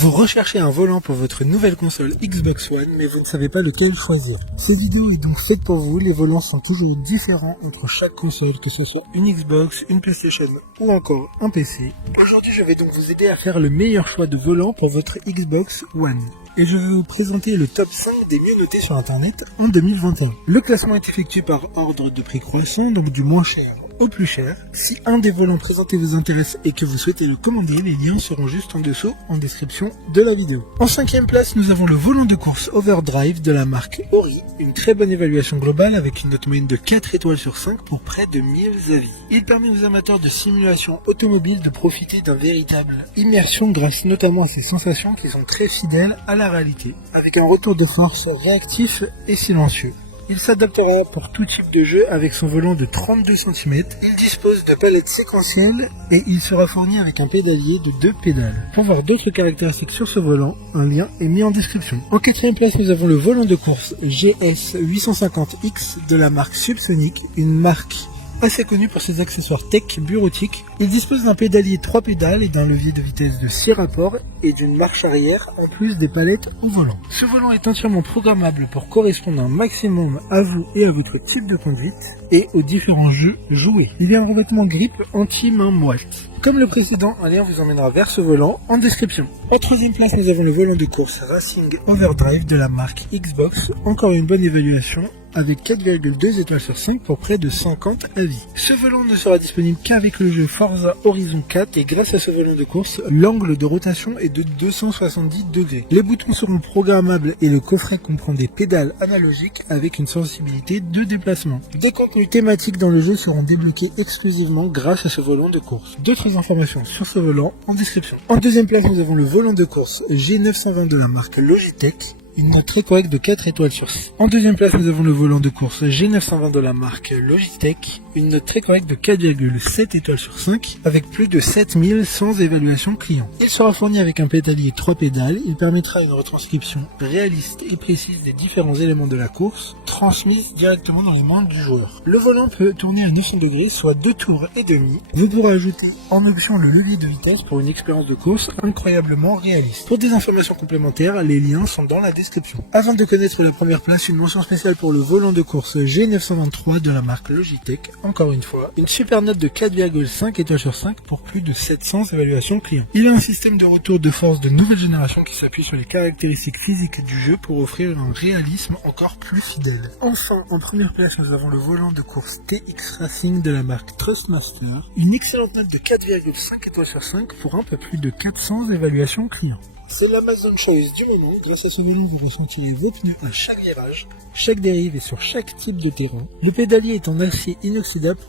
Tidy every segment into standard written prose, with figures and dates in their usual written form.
Vous recherchez un volant pour votre nouvelle console Xbox One, mais vous ne savez pas lequel choisir. Cette vidéo est donc faite pour vous, les volants sont toujours différents entre chaque console, que ce soit une Xbox, une PlayStation ou encore un PC. Aujourd'hui, je vais donc vous aider à faire le meilleur choix de volant pour votre Xbox One. Et je vais vous présenter le top 5 des mieux notés sur internet en 2021. Le classement est effectué par ordre de prix croissant, donc du moins cher au plus cher. Si un des volants présentés vous intéresse et que vous souhaitez le commander, les liens seront juste en dessous en description de la vidéo. En 5e place, nous avons le volant de course Overdrive de la marque Ori. Une très bonne évaluation globale avec une note moyenne de 4 étoiles sur 5 pour près de 1000 avis. Il permet aux amateurs de simulation automobile de profiter d'un véritable immersion grâce notamment à ses sensations qui sont très fidèles à la réalité, avec un retour de force réactif et silencieux. Il s'adaptera pour tout type de jeu avec son volant de 32 cm. Il dispose de palettes séquentielles et il sera fourni avec un pédalier de 2 pédales. Pour voir d'autres caractéristiques sur ce volant, un lien est mis en description. En 4e place, nous avons le volant de course GS 850X de la marque Subsonic, une marque assez connu pour ses accessoires tech bureautiques. Il dispose d'un pédalier 3 pédales et d'un levier de vitesse de 6 rapports et d'une marche arrière en plus des palettes au volant. Ce volant est entièrement programmable pour correspondre un maximum à vous et à votre type de conduite et aux différents jeux joués. Il y a un revêtement grip anti-main moite. Comme le précédent, un lien vous emmènera vers ce volant en description. En 3e place, nous avons le volant de course Racing Overdrive de la marque Xbox. Encore une bonne évaluation avec 4,2 étoiles sur 5 pour près de 50 avis. Ce volant ne sera disponible qu'avec le jeu Forza Horizon 4 et grâce à ce volant de course, l'angle de rotation est de 270 degrés. Les boutons seront programmables et le coffret comprend des pédales analogiques avec une sensibilité de déplacement. Des contenus thématiques dans le jeu seront débloqués exclusivement grâce à ce volant de course. D'autres informations sur ce volant en description. En 2e place, nous avons le volant de course G920 de la marque Logitech. Une note très correcte de 4 étoiles sur 6. En 2e place, nous avons le volant de course G920 de la marque Logitech. Une note très correcte de 4,7 étoiles sur 5 avec plus de 7100 évaluations clients. Il sera fourni avec un pédalier 3 pédales. Il permettra une retranscription réaliste et précise des différents éléments de la course transmise directement dans les mains du joueur. Le volant peut tourner à 900 degrés, soit 2 tours et demi. Vous pourrez ajouter en option le levier de vitesse pour une expérience de course incroyablement réaliste. Pour des informations complémentaires, les liens sont dans la description. Avant de connaître la première place, une mention spéciale pour le volant de course G923 de la marque Logitech. Encore une fois, une super note de 4,5 étoiles sur 5 pour plus de 700 évaluations clients. Il a un système de retour de force de nouvelle génération qui s'appuie sur les caractéristiques physiques du jeu pour offrir un réalisme encore plus fidèle. Enfin, en première place, nous avons le volant de course TX Racing de la marque Trustmaster. Une excellente note de 4,5 étoiles sur 5 pour un peu plus de 400 évaluations clients. C'est l'Amazon Choice du moment. Grâce à ce volant, vous ressentirez vos pneus à chaque virage, chaque dérive et sur chaque type de terrain. Le pédalier est en acier inoxydable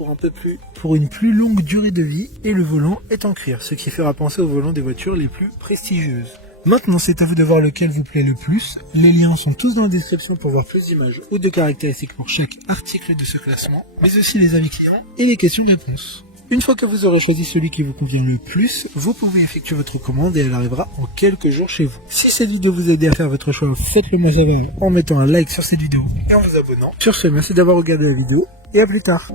pour une plus longue durée de vie et le volant est en cuir, ce qui fera penser au volant des voitures les plus prestigieuses. Maintenant, c'est à vous de voir lequel vous plaît le plus. Les liens sont tous dans la description pour voir plus d'images ou de caractéristiques pour chaque article de ce classement, mais aussi les avis clients et les questions-réponses. Une fois que vous aurez choisi celui qui vous convient le plus, vous pouvez effectuer votre commande et elle arrivera en quelques jours chez vous. Si cette vidéo vous a aidé à faire votre choix, faites-le moi savoir en mettant un like sur cette vidéo et en vous abonnant. Sur ce, merci d'avoir regardé la vidéo et à plus tard.